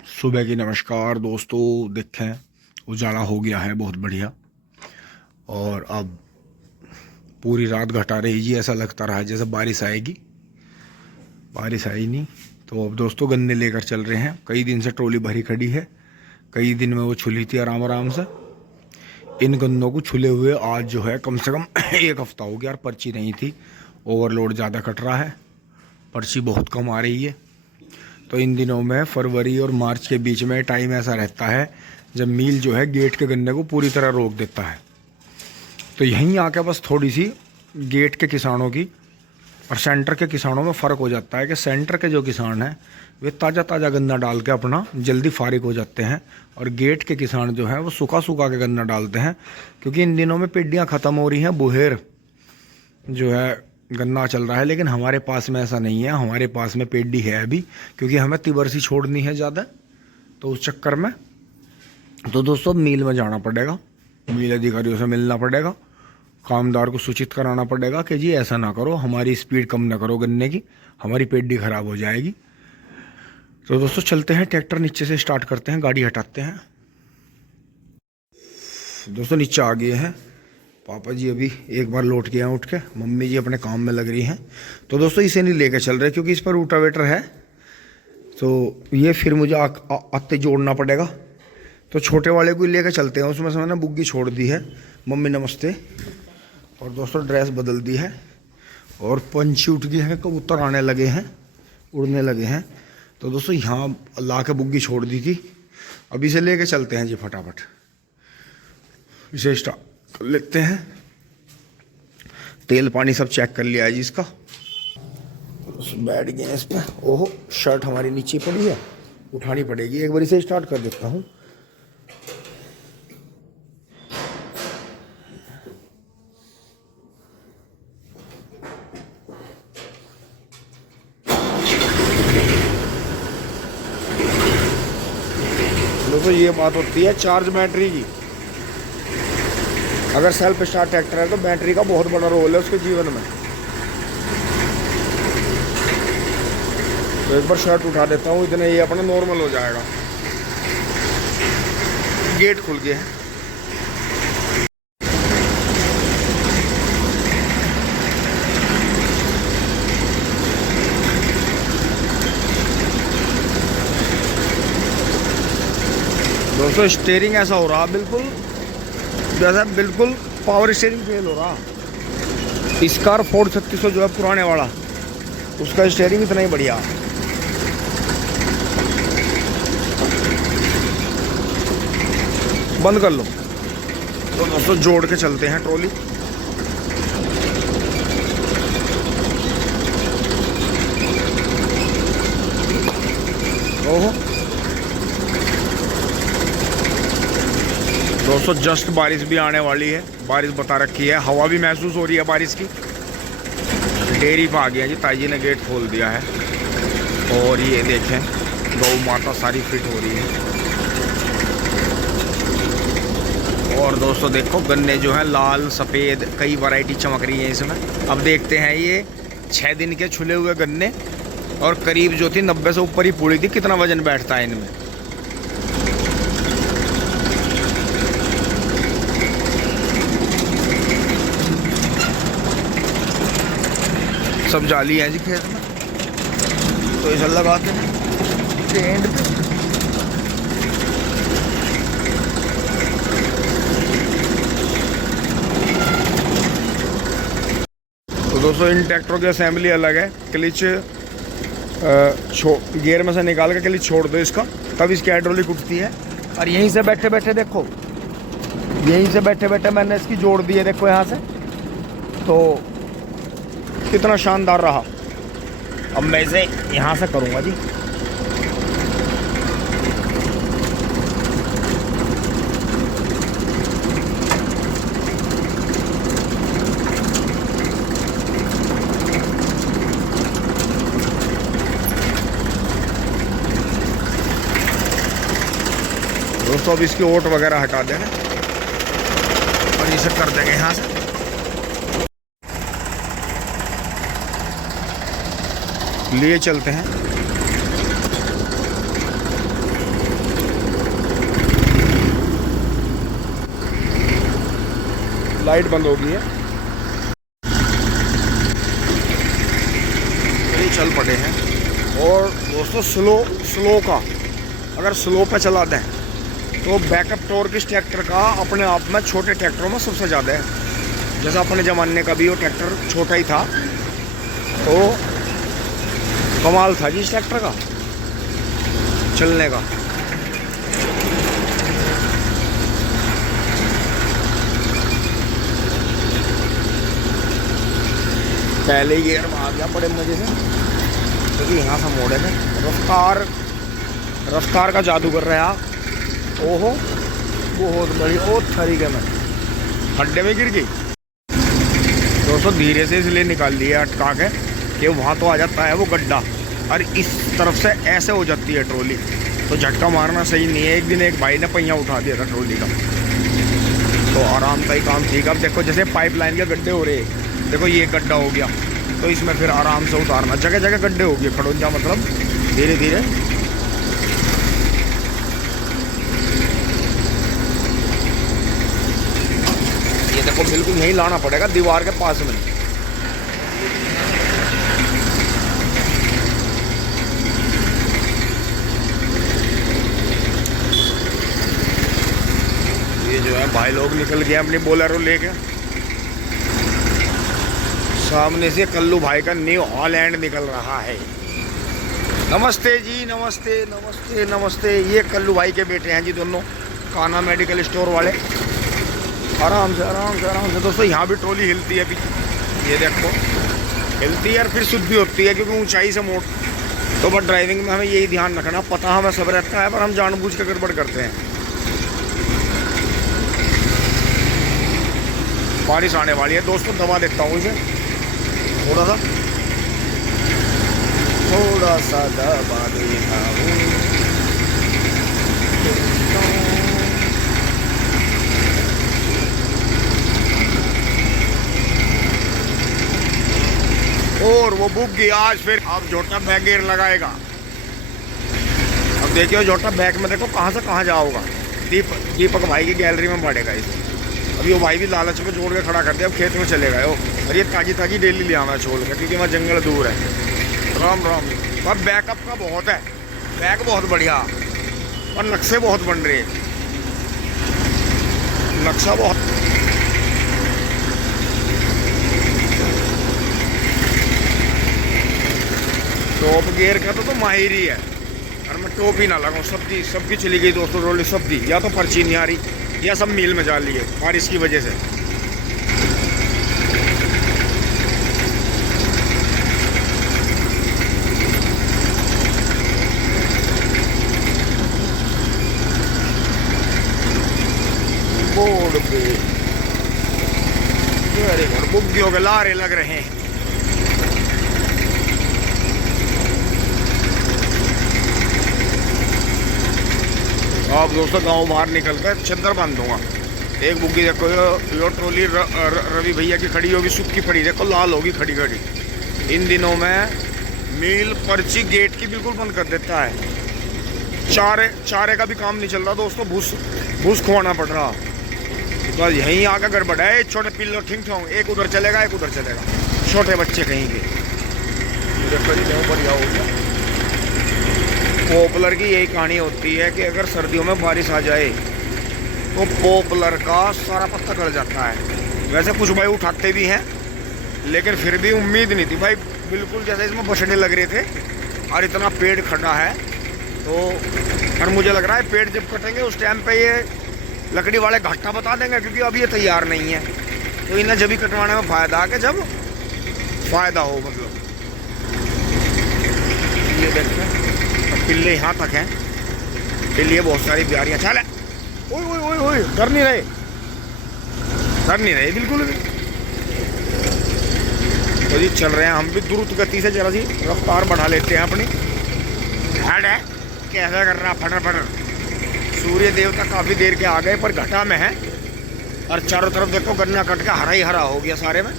सुबह की नमस्कार दोस्तों। देखें उजाला हो गया है बहुत बढ़िया। और अब पूरी रात घटा रही जी, ऐसा लगता रहा जैसे बारिश आएगी। बारिश आई नहीं। तो अब दोस्तों गन्ने लेकर चल रहे हैं। कई दिन से ट्रॉली भरी खड़ी है, कई दिन में वो छुली थी आराम आराम से। इन गन्नों को छुले हुए आज जो है कम से कम एक हफ्ता हो गया। और पर्ची नहीं थी, ओवरलोड ज़्यादा कट रहा है, पर्ची बहुत कम आ रही है। तो इन दिनों में फरवरी और मार्च के बीच में टाइम ऐसा रहता है जब मील जो है गेट के गन्ने को पूरी तरह रोक देता है। तो यहीं आके बस थोड़ी सी गेट के किसानों की और सेंटर के किसानों में फ़र्क हो जाता है कि सेंटर के जो किसान हैं वे ताज़ा ताज़ा गन्ना डाल के अपना जल्दी फारिग हो जाते हैं, और गेट के किसान जो हैं वो सूखा सूखा के गन्ना डालते हैं। क्योंकि इन दिनों में पेड्डियाँ ख़त्म हो रही हैं, बुहेर जो है गन्ना चल रहा है। लेकिन हमारे पास में ऐसा नहीं है, हमारे पास में पेड्डी है अभी, क्योंकि हमें तिबरसी छोड़नी है ज़्यादा। तो उस चक्कर में तो दोस्तों मिल में जाना पड़ेगा, मिल अधिकारियों से मिलना पड़ेगा, कामदार को सूचित कराना पड़ेगा कि जी ऐसा ना करो, हमारी स्पीड कम ना करो गन्ने की, हमारी पेड्डी ख़राब हो जाएगी। तो दोस्तों चलते हैं, ट्रैक्टर नीचे से स्टार्ट करते हैं, गाड़ी हटाते हैं। दोस्तों नीचे आ गए हैं, पापा जी अभी एक बार लौट गए हैं उठ के, मम्मी जी अपने काम में लग रही हैं। तो दोस्तों इसे नहीं लेके चल रहे क्योंकि इस पर रोटावेटर है, तो ये फिर मुझे आते जोड़ना पड़ेगा। तो छोटे वाले को ही लेके चलते हैं, उसमें से मैंने बुग्गी छोड़ दी है। मम्मी नमस्ते। और दोस्तों ड्रेस बदल दी है, और पंछी उठ गए हैं, कबूतर आने लगे हैं, उड़ने लगे हैं। तो दोस्तों यहाँ ला के बुग्गी छोड़ दी थी, अभी इसे लेके चलते हैं जी फटाफट, इसे स्टार्ट कर लेते हैं। तेल पानी सब चेक कर लिया है जी इसका। बैठ गए हैं इस पर। ओहो शर्ट हमारी नीचे पड़ी है, उठानी पड़ेगी। एक बार इसे स्टार्ट कर देता हूँ। दोस्तों ये बात होती है चार्ज बैटरी की। अगर सेल्फ स्टार्ट ट्रैक्टर है तो बैटरी का बहुत बड़ा रोल है उसके जीवन में। तो एक बार शर्ट उठा देता हूँ, इतने ये अपना नॉर्मल हो जाएगा। गेट खुल गया है। दोस्तों स्टीयरिंग ऐसा हो रहा बिल्कुल जैसा बिल्कुल पावर स्टीयरिंग फेल हो रहा। स्कार फोर्ड 3600 जो है पुराने वाला, उसका स्टीयरिंग इतना ही बढ़िया। बंद कर लो। तो दोस्तों जोड़ के चलते हैं ट्रॉली। ओहो दोस्तों जस्ट बारिश भी आने वाली है, बारिश बता रखी है, हवा भी महसूस हो रही है बारिश की। डेयरी पे आ गया जी, ताई जी ने गेट खोल दिया है। और ये देखें गौ माता सारी फिट हो रही है। और दोस्तों देखो गन्ने जो हैं लाल सफ़ेद कई वैरायटी चमक रही है इसमें। अब देखते हैं ये 6 दिन के छुले हुए गन्ने, और करीब जो थी 90 से ऊपर ही पूरी थी, कितना वजन बैठता है इनमें। सब जाली है जी खेत में, तो इसे लगाते हैं एंड पे। तो दोस्तों इन ट्रैक्टरों की असेंबली अलग है। क्लिच गियर में से निकाल के क्लिच छोड़ दो इसका, तब इसकी हाइड्रोलिक उठती है। और यहीं से बैठे बैठे देखो, यहीं से बैठे बैठे मैंने इसकी जोड़ दी है, देखो यहाँ से, तो कितना शानदार रहा। अब मैं इसे यहाँ से करूँगा जी। दोस्तों अब इसकी ओट वगैरह हटा देंगे और इसे कर देंगे यहाँ से। लिए चलते हैं। लाइट बंद हो गई है, ये चल पड़े हैं। और दोस्तों स्लो का अगर स्लो पे चला दें तो बैकअप टॉर्क इस ट्रैक्टर का अपने आप में छोटे ट्रैक्टरों में सबसे ज़्यादा है। जैसा अपने ज़माने का भी वो ट्रैक्टर छोटा ही था, तो कमाल था जी इस ट्रैक्टर का चलने का। पहले ही गियर में आ गया बड़े मजे से, क्योंकि यहाँ से मोड़े थे। रफ्तार का जादू कर रहे हैं आप। ओहो बहुत बड़ी, ओ तरीके में खड्डे में गिर गई दोस्तों। धीरे से इसलिए निकाल लिया अटका के कि वहाँ तो आ जाता है वो गड्ढा, और इस तरफ से ऐसे हो जाती है ट्रॉली, तो झटका मारना सही नहीं है। एक दिन एक भाई ने पहिया उठा दिया था ट्रॉली का, तो आराम का ही काम ठीक। अब देखो जैसे पाइपलाइन के गड्ढे हो रहे हैं, देखो ये गड्ढा हो गया, तो इसमें फिर आराम से उतारना। जगह जगह गड्ढे हो गए, खड़ोंजा मतलब धीरे धीरे। ये देखो बिल्कुल यहीं लाना पड़ेगा, दीवार के पास में। ये जो है भाई लोग निकल गए अपनी बोलेरो लेके। सामने से कल्लू भाई का न्यू हॉलैंड निकल रहा है। नमस्ते जी, नमस्ते नमस्ते नमस्ते। ये कल्लू भाई के बेटे हैं जी दोनों, कान्हा मेडिकल स्टोर वाले। आराम से आराम से आराम से दोस्तों। यहाँ भी ट्रॉली हिलती है अभी, ये देखो हिलती है और फिर शुद्ध भी होती है, क्योंकि ऊंचाई से मोड़। तो बस ड्राइविंग में हमें यही ध्यान रखना, पता हमें सब रहता है, पर हम जानबूझ के गड़बड़ करते हैं। बारिश आने वाली है दोस्तों, दबा देता हूँ इसे थोड़ा सा दबा देता हूँ। और वो बुक गई आज फिर। अब जोटा बैक गियर लगाएगा। अब देखियो जोटा बैक में देखो कहाँ से कहाँ जाओगा। दीपक भाई की गैलरी में बढ़ेगा इसे। अभी वो भाई भी लालच में जोड़ के खड़ा कर दिया, अब खेत में चले गए वो। और ये ताजी ताजी डेली ले आना छोड़ के, क्योंकि वहाँ जंगल दूर है। राम राम। पर बैकअप का बहुत है, बैक बहुत बढ़िया, और नक्शे बहुत बन रहे हैं, नक्शा बहुत। टॉप गियर का तो माहिर ही है, और मैं टॉप ही ना लगाऊं। सबकी चली गई दोस्तों रोली, सबकी। या तो पर्ची नहीं आ रही, या सब मील में जा लिए बारिश की वजह से। बोर्ड पे बुग्गियों के लारे लग रहे हैं। अब दोस्तों गांव बाहर निकल कर चद्दर बांध दूंगा। एक बुग्गी देखो, यो ट्रॉली रवि भैया की खड़ी होगी, सूखी पड़ी, देखो लाल होगी खड़ी खड़ी। इन दिनों में मील पर्ची गेट की बिल्कुल बंद कर देता है। चारे का भी काम नहीं चल रहा दोस्तों, भूस खुआना पड़ रहा। तो यहीं आकर गड़बड़ है। छोटे पिल्लो ठीक ठाक, एक उधर चलेगा एक उधर चलेगा, छोटे बच्चे कहीं के। देखो जी बढ़िया हो गया। पॉपुलर की यही कहानी होती है कि अगर सर्दियों में बारिश आ जाए तो पॉपुलर का सारा पत्ता गल जाता है। वैसे कुछ भाई उठाते भी हैं, लेकिन फिर भी उम्मीद नहीं थी भाई। बिल्कुल जैसे इसमें बछड़े लग रहे थे, और इतना पेड़ खड़ा है तो। और मुझे लग रहा है पेड़ जब कटेंगे उस टाइम पे ये लकड़ी वाले घाटा बता देंगे, क्योंकि अभी ये तैयार नहीं है। तो इन्हें जब भी कटवाने में फ़ायदा आ के जब फ़ायदा हो, मतलब ये देखते हैं। पिल्ले यहाँ तक हैं, पिल्ले बहुत सारी प्यारियाँ। चले ओए ओए ओए ओए, डर नहीं रहे बिल्कुल भी। तो जी चल रहे हैं हम भी द्रुत गति से, जरा सी रफ्तार बढ़ा लेते हैं अपनी। हेड है कैसा कर रहा फटर फटर। सूर्य देवता काफ़ी देर के आ गए, पर घटा में है, और चारों तरफ देखो गन्ना कट के हरा ही हरा हो गया सारे में।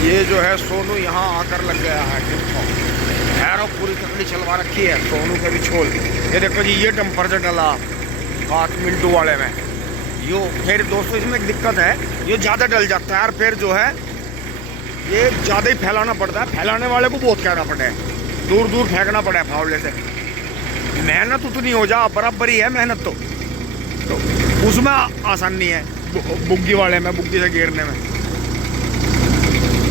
ये जो है सोनू यहाँ आकर लग गया है, हैरो पूरी तकड़ी चलवा रखी है सोनू के भी छोल। ये देखो जी, ये डंपर से डला हाथ मिंटू वाले में, यो फिर दोस्तों इसमें एक दिक्कत है, ये ज़्यादा डल जाता है और फिर जो है ये ज़्यादा ही फैलाना पड़ता है। फैलाने वाले को बहुत कहना पड़ता है, दूर दूर फेंकना पड़ा है फावड़े से। मेहनत उतनी हो जा, बराबर ही है मेहनत तो उसमें आसानी है बुग्गी वाले में, बुग्गी से गिरने में।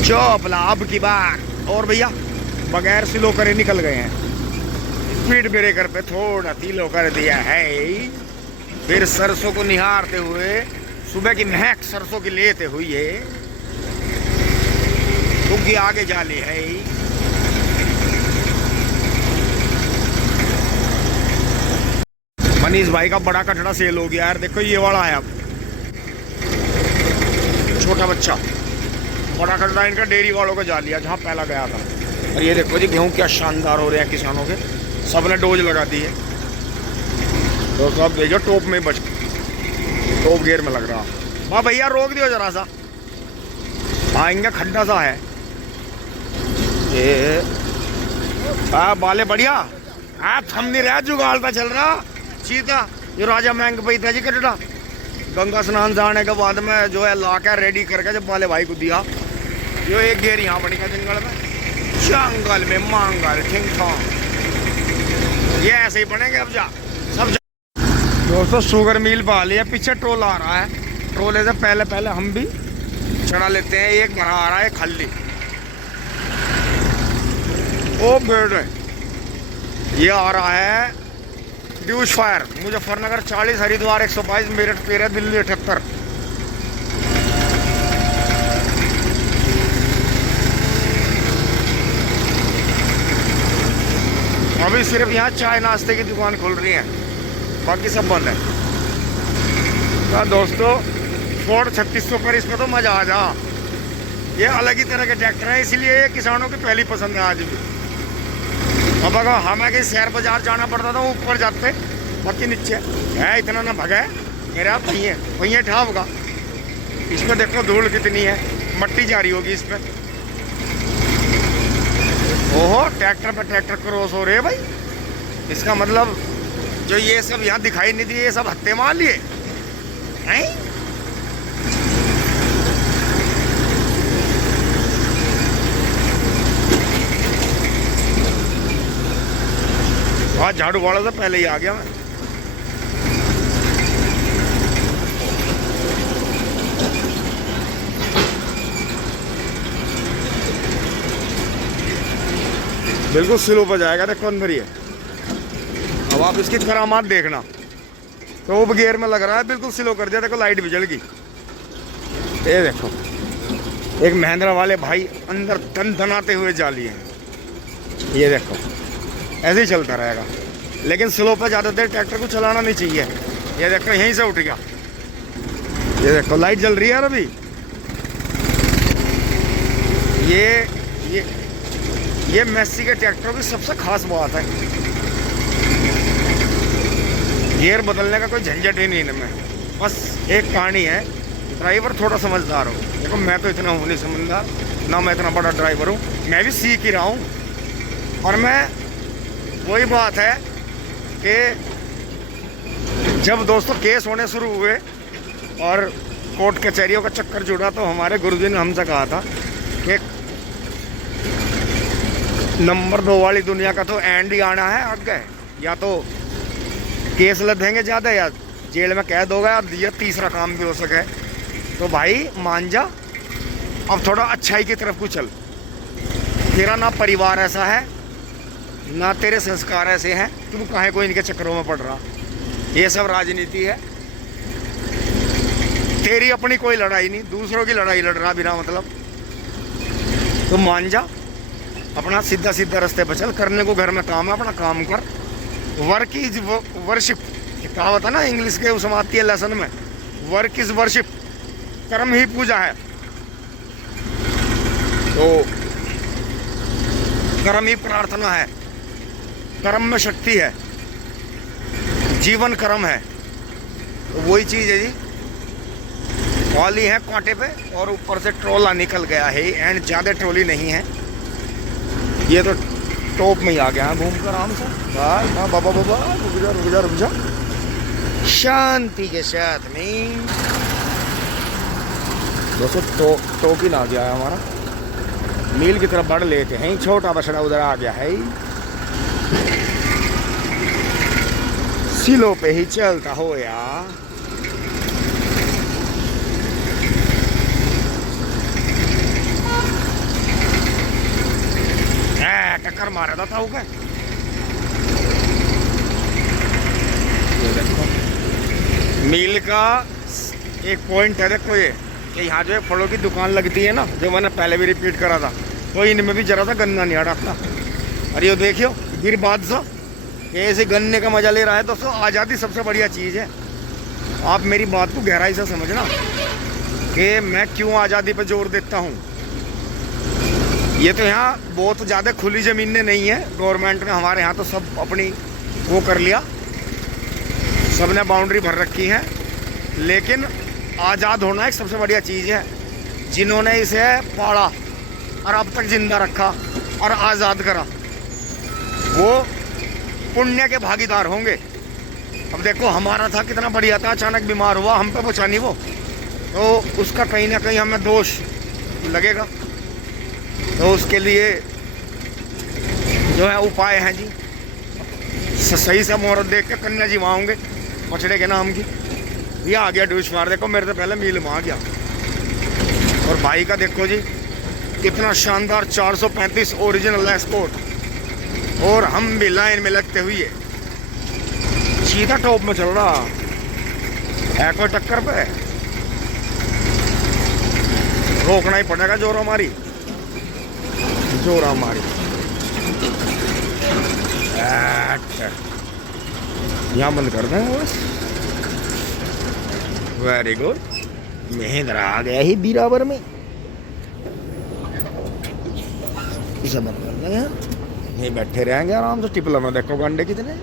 चौपला अब की बार और भैया बगैर स्लो करे निकल गए हैं। स्पीड ब्रेकर पे थोड़ा स्लो कर दिया है, फिर सरसों को निहारते हुए, सुबह की महक सरसों की लेते हुए बुग्गी आगे जा ली है। मनीष भाई का बड़ा कटड़ा सेल हो गया यार, देखो ये वाला है अब छोटा बच्चा। बड़ा कटड़ा इनका डेयरी वालों का जा लिया जहाँ पहला गया था। और ये देखो जी गेहूँ क्या शानदार हो रहे हैं किसानों के, सबने डोज लगा दी है। तो सब भेजो टॉप में बच, टॉप गियर में लग रहा। वाह भैया रोक दियो जरा सा, आएंगे खड्डा सा है ये। बाले बढ़िया, थम नहीं रहा, जुगाड़ता चल रहा सीधा। ये राजा महंग पई था जी कटड़ा, गंगा स्नान जाने के बाद में जो है ला के रेडी करके जब वाले भाई को दिया। यो एक घेर यहाँ पड़ेगा जंगल में, जंगल में मांगल ठिंग ठोंग, ये ऐसे ही बनेंगे अब जा सब दोस्तों। शुगर मिल पा लिया, पीछे ट्रोल आ रहा है, ट्रोले से पहले पहले हम भी चढ़ा लेते हैं। एक भरा आ रहा है खाली, ओ बेटे ये आ रहा है ड्यूश फायर, मुजफ्फरनगर 40, हरिद्वार 122, मेरठ 13, दिल्ली 78। अभी सिर्फ यहाँ चाय नाश्ते की दुकान खुल रही है, बाकी सब बंद है। तो दोस्तों फोर्ड 3600 पर इसमें तो मजा आ जा। ये अलग ही तरह के ट्रैक्टर है, इसलिए ये किसानों की पहली पसंद है आज भी। अब अगर हमें कहीं शहर बाजार जाना पड़ता था ऊपर जाते, बाकी नीचे है इतना ना भगा है मेरा पहिए पहिए ठावगा। इसमें देखो धूल कितनी है, मट्टी जा रही होगी इसमें। ओहो ट्रैक्टर पे ट्रैक्टर क्रॉस हो रहे हैं भाई, इसका मतलब जो ये सब यहाँ दिखाई नहीं दिए ये सब हत्ते मार लिए हैं। आज झाड़ू वाला से पहले ही आ गया मैं। बिल्कुल स्लो पर जाएगा, देखो अंदर ही है। अब आप इसकी करामात देखना, तो वो गियर में लग रहा है, बिल्कुल स्लो कर दिया, देखो लाइट भी जल गई। ये देखो एक महिंद्रा वाले भाई अंदर दन दनाते हुए जा लिए हैं। ये देखो ऐसे ही चलता रहेगा, लेकिन स्लो पर ज़्यादा देर ट्रैक्टर को चलाना नहीं चाहिए। ये देखो यहीं से उठ गया, ये देखो लाइट जल रही है यार अभी। ये मैसी के ट्रैक्टरों की सबसे खास बात है, गियर बदलने का कोई झंझट ही नहीं इनमें। बस एक कहानी है, ड्राइवर थोड़ा समझदार हो। देखो मैं तो इतना हूँ नहीं समझदार ना, मैं इतना बड़ा ड्राइवर हूँ, मैं भी सीख ही रहा हूँ। और मैं वही बात है कि जब दोस्तों केस होने शुरू हुए और कोर्ट कचहरियों का चक्कर जुड़ा, तो हमारे गुरुजी ने हमसे कहा था कि नंबर 2 वाली दुनिया का तो एंड ही आना है आगे, या तो केस लदेंगे ज़्यादा या जेल में कैद होगा, या तीसरा काम भी हो सके। तो भाई मान जा, अब थोड़ा अच्छाई की तरफ को चल। तेरा ना परिवार ऐसा है ना तेरे संस्कार ऐसे हैं, तुम काहे को इनके चक्करों में पड़ रहा। ये सब राजनीति है, तेरी अपनी कोई लड़ाई नहीं, दूसरों की लड़ाई लड़ रहा बिना मतलब। तो मान जा, अपना सीधा सीधा रास्ते पर चल, करने को घर में काम है, अपना काम कर। वर्क इज वर्शिप कहावत है ना इंग्लिश के, उसमें आती है लेसन में, वर्क इज वर्शिप, कर्म ही पूजा है। तो कर्म ही प्रार्थना है, कर्म में शक्ति है, जीवन कर्म है। तो वही चीज़ है जी, वाली है कांटे पे और ऊपर से ट्रोला निकल गया है, एंड ज़्यादा ट्रोली नहीं है, ये तो टॉप में ही आ गया है घूम कर आराम से। बाबा बाबा रुक जा रुक जा रुक जा, शांति के साथ में। दोस्तों टोकिन आ गया है हमारा, मील की तरफ बढ़ लेते हैं। छोटा बछड़ा उधर आ गया है, सिलों पे ही चलता हो यार। टक्कर मारा था क्या? ये देखो मील का एक पॉइंट है, देखो ये कि यहाँ जो है फलों की दुकान लगती है ना, जो मैंने पहले भी रिपीट करा था, तो इनमें भी जरा सा गन्ना नहीं हटा था। अरे ये देखियो गिर बादशाह ऐसे गन्ने का मजा ले रहा है। दोस्तों आज़ादी सबसे बढ़िया चीज़ है। आप मेरी बात को गहराई से समझना कि मैं क्यों आज़ादी पर जोर देता हूँ। ये तो यहाँ बहुत ज़्यादा खुली ज़मीनें नहीं है, गवर्नमेंट ने हमारे यहाँ तो सब अपनी वो कर लिया, सब ने बाउंड्री भर रखी है। लेकिन आज़ाद होना एक सबसे बढ़िया चीज़ है। जिन्होंने इसे पाला और अब तक जिंदा रखा और आज़ाद करा, वो पुण्य के भागीदार होंगे। अब देखो हमारा था कितना बढ़िया था, अचानक बीमार हुआ, हम पे पहुँचा नहीं वो, तो उसका कहीं ना कहीं हमें दोष लगेगा। तो उसके लिए जो है उपाय हैं जी, सही से मुहूर्त देख के कन्या जी वहाँ होंगे बछड़े के नाम की। ये आ गया डूश मार, देखो मेरे से पहले मील में आ गया। और भाई का देखो जी कितना शानदार 435 ओरिजिनल एस्कोर्ट, और हम भी लाइन में लगते हुए सीधा टॉप में चल रहा है। कोई टक्कर पे रोकना ही पड़ेगा, जोर हमारी यहाँ बंद कर दें बस। वेरी गुड, महेंद्र आ गया ही बीरावर में, इसे बंद कर दें। यहीं बैठे रहेंगे आराम से। टिपला में देखो गंडे कितने।